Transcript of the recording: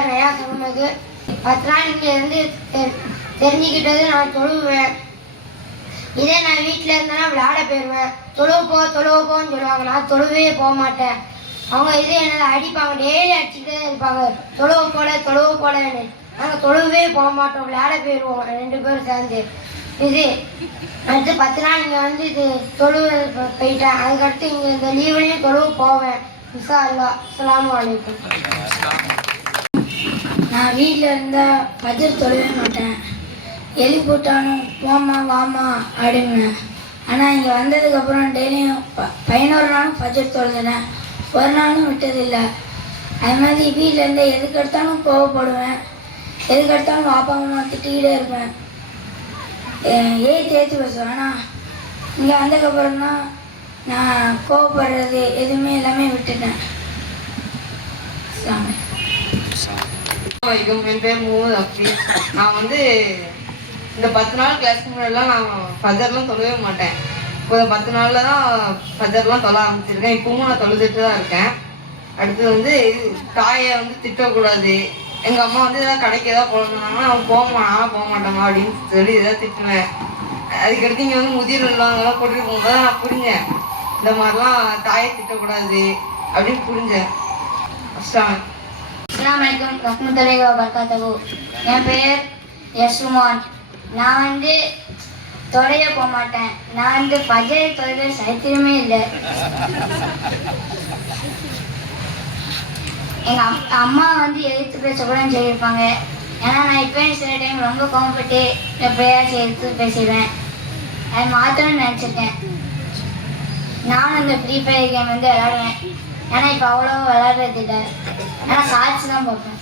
பேர் நிறையா சொன்னது 10 நாள் இங்கே இருந்து தெரிஞ்சுக்கிட்டது. நான் தொழுவேன். இதே நான் வீட்டில் இருந்தேன்னா விளையாட போயிடுவேன். தொழுவோன்னு சொல்லுவாங்க. நான் தொழுவே போக மாட்டேன். அவங்க இதே என்னதை அடிப்பாங்க, டெய்லி அடிச்சுக்கிட்டே இருப்பாங்க, தொழுவ போலன்னு. நாங்கள் தொழுவே போக மாட்டோம், விளையாட போயிடுவோம் 2 பேரும் சேர்ந்து. இது அடுத்து 10 நாள் இங்கே வந்து இது தொழுவ போயிட்டேன். அதுக்கடுத்து இங்கே இந்த லீவ்லேயும் தொழுவ போவேன். இன்ஷா அல்லாஹ். அஸ்ஸலாமு அலைக்கும். நான் வீட்டில் இருந்தால் ஃபஜ்ர் தொழவே மாட்டேன். எலி போட்டாலும் போமா வாமா அப்படின்னேன். ஆனால் இங்கே வந்ததுக்கப்புறம் டெய்லியும் 11 நாளும் ஃபஜ்ர் தொழுதுனேன். ஒரு நாளும் விட்டதில்லை. அது மாதிரி வீட்டில் இருந்து எதுக்கு எடுத்தாலும் கோவப்படுவேன். எதுக்கு எடுத்தாலும் வாப்பா அம்மா திட்டிக்கிட்டே இருப்பேன். தேய்ச்சி பேசுவேன். ஆனால் இங்கே வந்ததுக்கப்புறம் தான் நான் கோவப்படுறது எதுவுமே எல்லாமே விட்டுட்டேன். என் பேர் முகமது ஹஃபீஸ். நான் வந்து இந்த 10 நாள் கிளாஸ்க்கு முன்னாடிலாம் நான் ஃபஜர்லாம் தொழவே மாட்டேன். இப்போ 10 நாளில் தான் ஃபஜர்லாம் தொழ ஆரம்பிச்சிருக்கேன். இப்பவும் நான் தொழுதுட்டு தான் இருக்கேன். அடுத்தது வந்து தாயை வந்து திட்டக்கூடாது. எங்கள் அம்மா வந்து ஏதாவது கடைக்கு ஏதாவது போகணுன்னாங்கன்னா அவன் போக மாட்டேம்மா அப்படின்னு சொல்லி எதாவது திட்டுவேன். அதுக்கடுத்து இங்கே வந்து முதியோர் உள்ளவங்களாம் கூட்டிகிட்டு போகும்போது நான் புரிஞ்சேன், இந்த மாதிரிலாம் தாயை திட்டக்கூடாது அப்படின்னு புரிஞ்சேன். அஸ்ஸலாமு அலைக்கும் ரஹ்மத்துல்லாஹி வ பரகாத்துஹு. என் பெயர் யஸ்மான். நான் வந்து தொலைய போக மாட்டேன். நான் வந்து ஃபஜர் தொழுத சரித்திரமே இல்லை. எங்கள் அம்மா வந்து எதிர்த்து பேசக்கூடாதுன்னு சொல்லியிருப்பாங்க. ஏன்னா நான் இப்போயும் சில டைம் ரொம்ப கோவப்பட்டு எப்படியாச்சும் எதிர்த்து பேசிடுவேன். அதை மாற்றணும்னு நினச்சிருக்கேன். நானும் இந்த ஃப்ரீ ஃபயர் கேம் வந்து விளையாடுவேன். ஏன்னா இப்போ அவ்வளோ விளையாடுறது இல்லை. ஆனால் சாட்சி தான் பார்ப்பேன்.